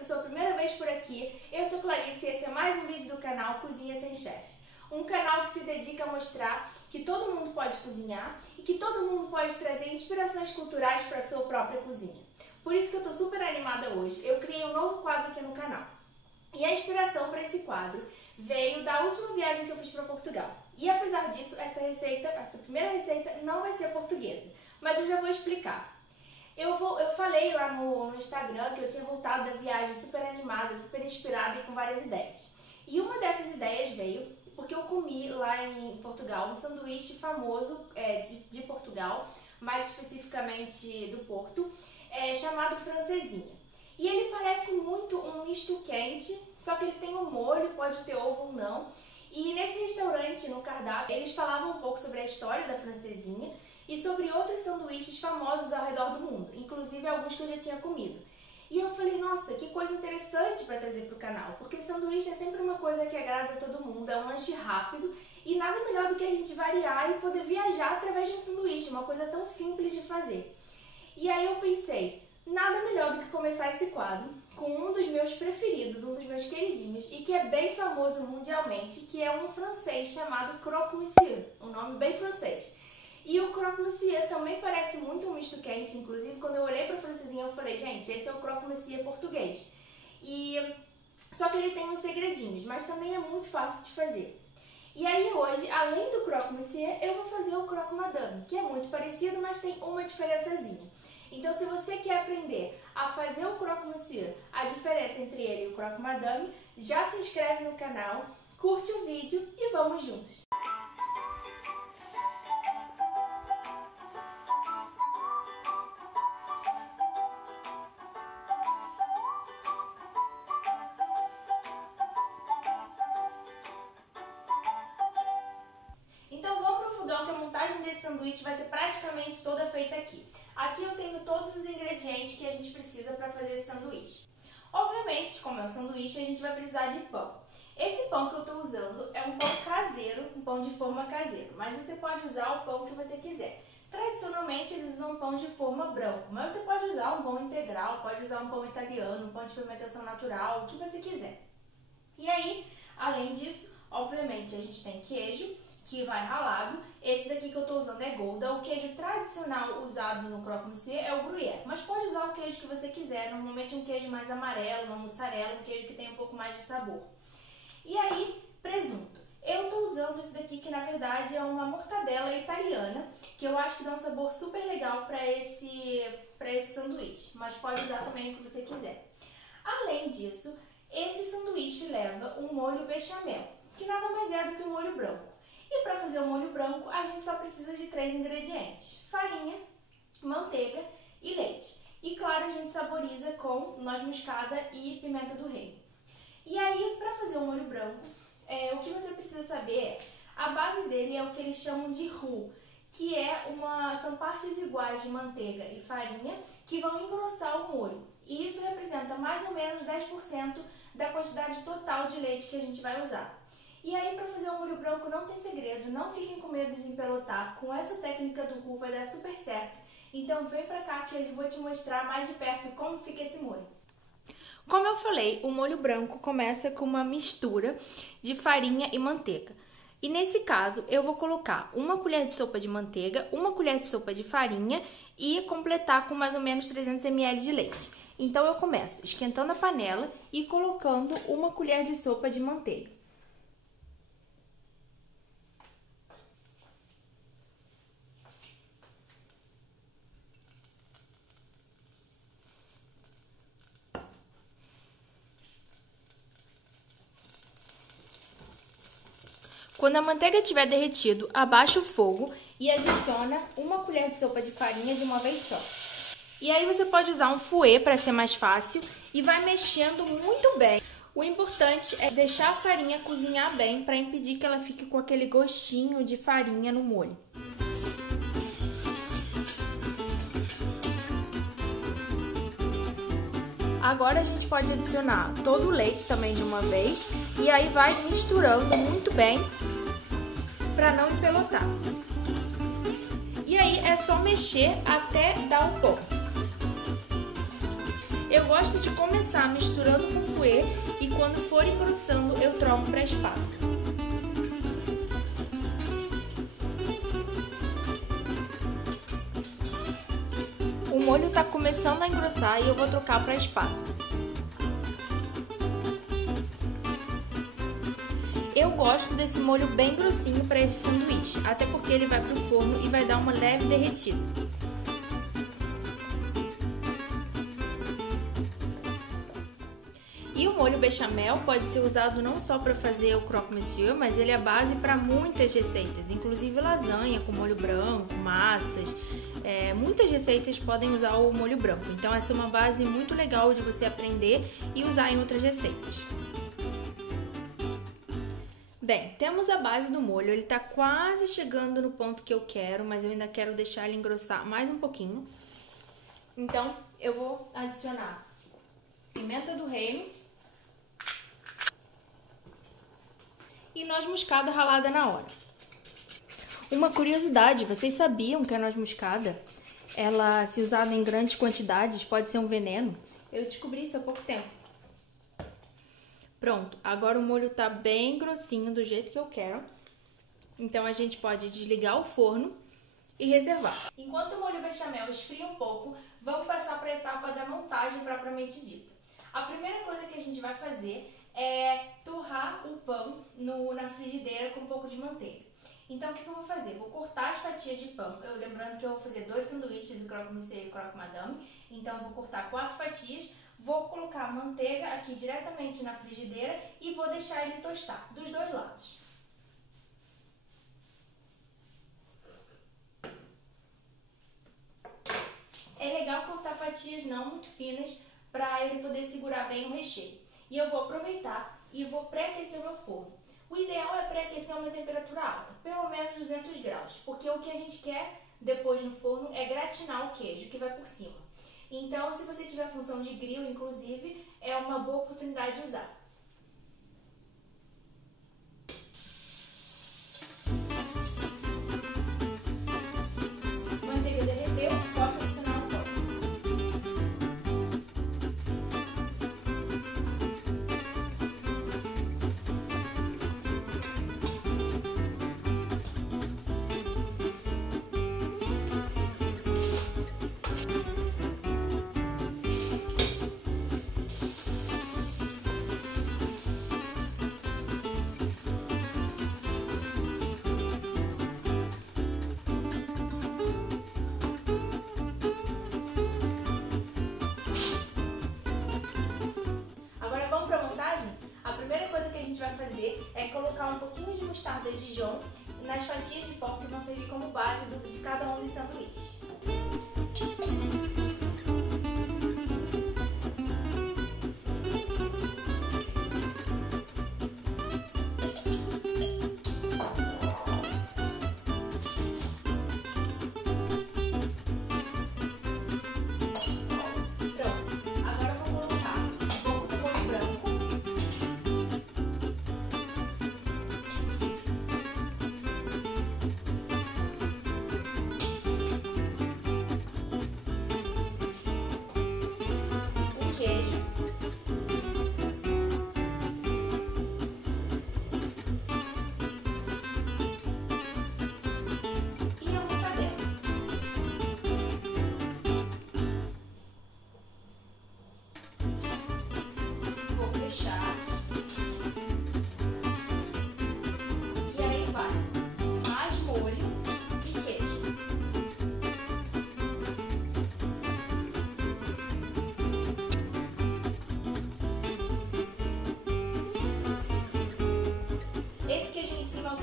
essa é a sua primeira vez por aqui, eu sou Clarice e esse é mais um vídeo do canal Cozinha Sem Chefe. Um canal que se dedica a mostrar que todo mundo pode cozinhar e que todo mundo pode trazer inspirações culturais para a sua própria cozinha. Por isso que eu tô super animada hoje. Eu criei um novo quadro aqui no canal. E a inspiração para esse quadro veio da última viagem que eu fiz para Portugal. E apesar disso, essa primeira receita não vai ser portuguesa, mas eu já vou explicar. Eu falei lá no Instagram que eu tinha voltado da viagem super animada, super inspirada e com várias ideias. E uma dessas ideias veio porque eu comi lá em Portugal um sanduíche famoso de Portugal, mais especificamente do Porto, chamado francesinha. E ele parece muito um misto quente, só que ele tem um molho, pode ter ovo ou não. E nesse restaurante, no cardápio, eles falavam um pouco sobre a história da francesinha e sobre outros sanduíches famosos ao redor do mundo, inclusive alguns que eu já tinha comido. E eu falei, nossa, que coisa interessante para trazer para o canal, porque sanduíche é sempre uma coisa que agrada a todo mundo, é um lanche rápido e nada melhor do que a gente variar e poder viajar através de um sanduíche, uma coisa tão simples de fazer. E aí eu pensei, nada melhor do que começar esse quadro com um dos meus preferidos, um dos meus queridinhos e que é bem famoso mundialmente, que é um francês chamado croque monsieur, um nome bem francês. E o croque monsieur também parece muito um misto quente, inclusive quando eu olhei para a francesinha eu falei, gente, esse é o croque monsieur português. Só que ele tem uns segredinhos, mas também é muito fácil de fazer. E aí hoje, além do croque monsieur, eu vou fazer o croque madame, que é muito parecido, mas tem uma diferençazinha. Então, se você quer aprender a fazer o croque monsieur, a diferença entre ele e o croque madame, já se inscreve no canal, curte o vídeo e vamos juntos! Então vamos pro fogão que a montagem desse sanduíche vai ser praticamente toda feita aqui. Aqui eu tenho todos os ingredientes que a gente precisa para fazer esse sanduíche. Obviamente, como é um sanduíche, a gente vai precisar de pão. Esse pão que eu estou usando é um pão caseiro, um pão de forma caseiro, mas você pode usar o pão que você quiser. Tradicionalmente eles usam pão de forma branco, mas você pode usar um pão integral, pode usar um pão italiano, um pão de fermentação natural, o que você quiser. E aí, além disso, obviamente a gente tem queijo, que vai ralado. Esse daqui que eu tô usando é Gouda. O queijo tradicional usado no croque monsieur é o gruyère, mas pode usar o queijo que você quiser, normalmente um queijo mais amarelo, uma mussarela, um queijo que tem um pouco mais de sabor. E aí, presunto. Eu tô usando esse daqui que na verdade é uma mortadela italiana, que eu acho que dá um sabor super legal para esse sanduíche, mas pode usar também o que você quiser. Além disso, esse sanduíche leva um molho bechamel, que nada mais é do que um molho branco. E para fazer o molho branco, a gente só precisa de 3 ingredientes: farinha, manteiga e leite. E claro, a gente saboriza com noz moscada e pimenta do reino. E aí, para fazer o molho branco, o que você precisa saber é, a base dele é o que eles chamam de roux, que são partes iguais de manteiga e farinha que vão engrossar o molho. E isso representa mais ou menos 10% da quantidade total de leite que a gente vai usar. E aí, para fazer o molho branco não tem segredo, não fiquem com medo de empelotar. Com essa técnica do roux vai dar super certo. Então vem pra cá que eu vou te mostrar mais de perto como fica esse molho. Como eu falei, o molho branco começa com uma mistura de farinha e manteiga. E nesse caso, eu vou colocar 1 colher de sopa de manteiga, 1 colher de sopa de farinha e completar com mais ou menos 300 ml de leite. Então eu começo esquentando a panela e colocando 1 colher de sopa de manteiga. Quando a manteiga estiver derretido, abaixa o fogo e adiciona 1 colher de sopa de farinha de uma vez só. E aí você pode usar um fouet para ser mais fácil e vai mexendo muito bem. O importante é deixar a farinha cozinhar bem para impedir que ela fique com aquele gostinho de farinha no molho. Agora a gente pode adicionar todo o leite também de uma vez e aí vai misturando muito bem para não empelotar. E aí é só mexer até dar o ponto. Eu gosto de começar misturando com fouet e quando for engrossando eu troco para a espátula. O molho está começando a engrossar e eu vou trocar para a espátula. Eu gosto desse molho bem grossinho para esse sanduíche, até porque ele vai para o forno e vai dar uma leve derretida. E o molho bechamel pode ser usado não só para fazer o croque monsieur, mas ele é a base para muitas receitas, inclusive lasanha com molho branco, massas. Muitas receitas podem usar o molho branco, então essa é uma base muito legal de você aprender e usar em outras receitas. Bem, temos a base do molho, ele tá quase chegando no ponto que eu quero, mas eu ainda quero deixar ele engrossar mais um pouquinho. Então, eu vou adicionar pimenta do reino e noz moscada ralada na hora. Uma curiosidade, vocês sabiam que a noz moscada, ela, se usada em grandes quantidades, pode ser um veneno? Eu descobri isso há pouco tempo. Pronto, agora o molho tá bem grossinho, do jeito que eu quero. Então a gente pode desligar o forno e reservar. Enquanto o molho bechamel esfria um pouco, vamos passar para a etapa da montagem propriamente dita. A primeira coisa que a gente vai fazer é torrar o pão na frigideira com um pouco de manteiga. Então o que eu vou fazer? Vou cortar as fatias de pão, lembrando que eu vou fazer 2 sanduíches, o croque monsieur e o croque madame. Então eu vou cortar 4 fatias. Vou colocar a manteiga aqui diretamente na frigideira e vou deixar ele tostar dos 2 lados. É legal cortar fatias não muito finas para ele poder segurar bem o recheio. E eu vou aproveitar e vou pré-aquecer o meu forno. O ideal é pré-aquecer a uma temperatura alta, pelo menos 200 graus, porque o que a gente quer depois no forno é gratinar o queijo que vai por cima. Então, se você tiver função de grill, inclusive, é uma boa oportunidade de usar. A manteiga derreteu, posso adicionar um pão. Vai fazer é colocar um pouquinho de mostarda Dijon nas fatias de pão que vão servir como base de cada um dos sanduíches.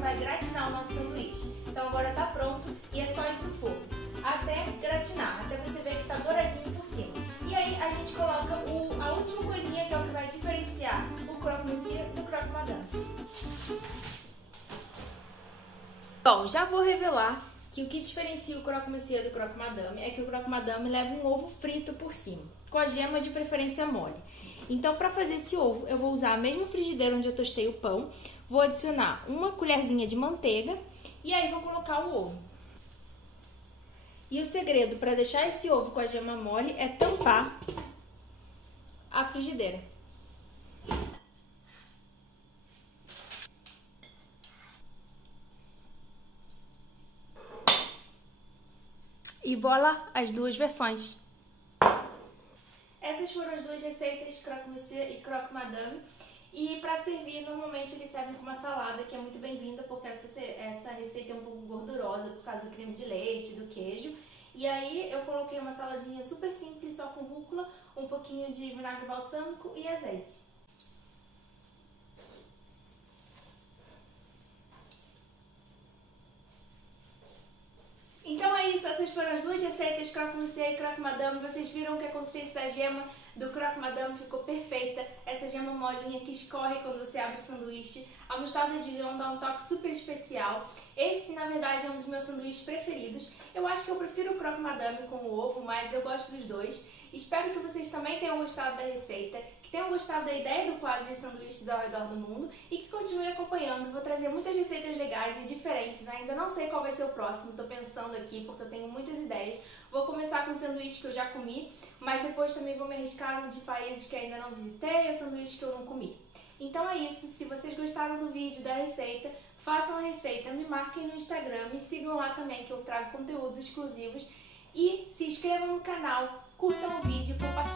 Vai gratinar o nosso sanduíche. Então agora tá pronto e é só ir pro forno. Até gratinar, até você ver que tá douradinho por cima. E aí a gente coloca a última coisinha que é o que vai diferenciar o croque monsieur do croque madame. Bom, já vou revelar que o que diferencia o croque monsieur do croque madame é que o croque madame leva um ovo frito por cima, com a gema de preferência mole. Então, para fazer esse ovo, eu vou usar a mesma frigideira onde eu tostei o pão, vou adicionar uma colherzinha de manteiga e aí vou colocar o ovo. E o segredo para deixar esse ovo com a gema mole é tampar a frigideira. E voilà as duas versões. Essas foram as duas receitas, croque monsieur e croque madame. E para servir, normalmente eles servem com uma salada, que é muito bem-vinda, porque essa receita é um pouco gordurosa por causa do creme de leite, do queijo. E aí eu coloquei uma saladinha super simples, só com rúcula, um pouquinho de vinagre balsâmico e azeite. Então é isso, essas foram as duas receitas, croque monsieur e croque madame. Vocês viram que a consistência da gema do croque madame ficou perfeita. Essa gema molinha que escorre quando você abre o sanduíche. A mostarda de Dijon dá um toque super especial. Esse, na verdade, é um dos meus sanduíches preferidos. Eu acho que eu prefiro o croque madame com o ovo, mas eu gosto dos dois. Espero que vocês também tenham gostado da receita, que tenham gostado da ideia do quadro de sanduíches ao redor do mundo e que continuem acompanhando. Vou trazer muitas receitas legais e diferentes. Ainda não sei qual vai ser o próximo, estou pensando aqui porque eu tenho muitas ideias. Vou começar com sanduíches que eu já comi, mas depois também vou me arriscar de países que ainda não visitei ou sanduíches que eu não comi. Então é isso, se vocês gostaram do vídeo, da receita, façam a receita, me marquem no Instagram, me sigam lá também que eu trago conteúdos exclusivos e se inscrevam no canal, curtam o vídeo, compartilhem.